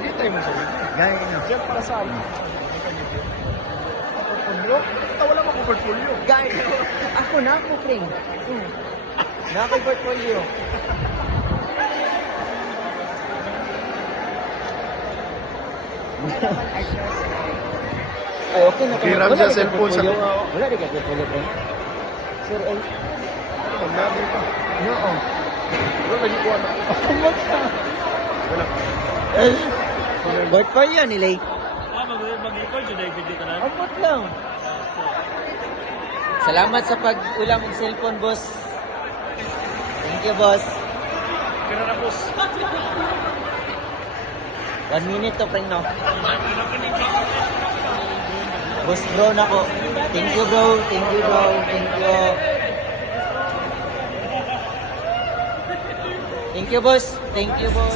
Hintay mo sa iyo. Gaya nyo. Diyan para sa amin. Portfolio? Wala mo portfolio. Gaya. Ako na ako, pre. Na ako'y portfolio. Ay, okay na. Okay, Ram, Wala sa rin cellphone sa portfolio. mga- Wala rin ka portfolio, pre. Sir, ay. Paglabi pa. No. Wala lagi ko anak. Wala. Portfolio nila. Mag-record yun ay video ka na. Abot lang. Salamat sa pag-ulam ng cellphone, boss. Thank you, boss. Pero na boss. 1 minute to, pre, no? Boss, bro, na ko. Thank you, bro. Thank you, bro. Thank you. Thank you, boss. Thank you, boss.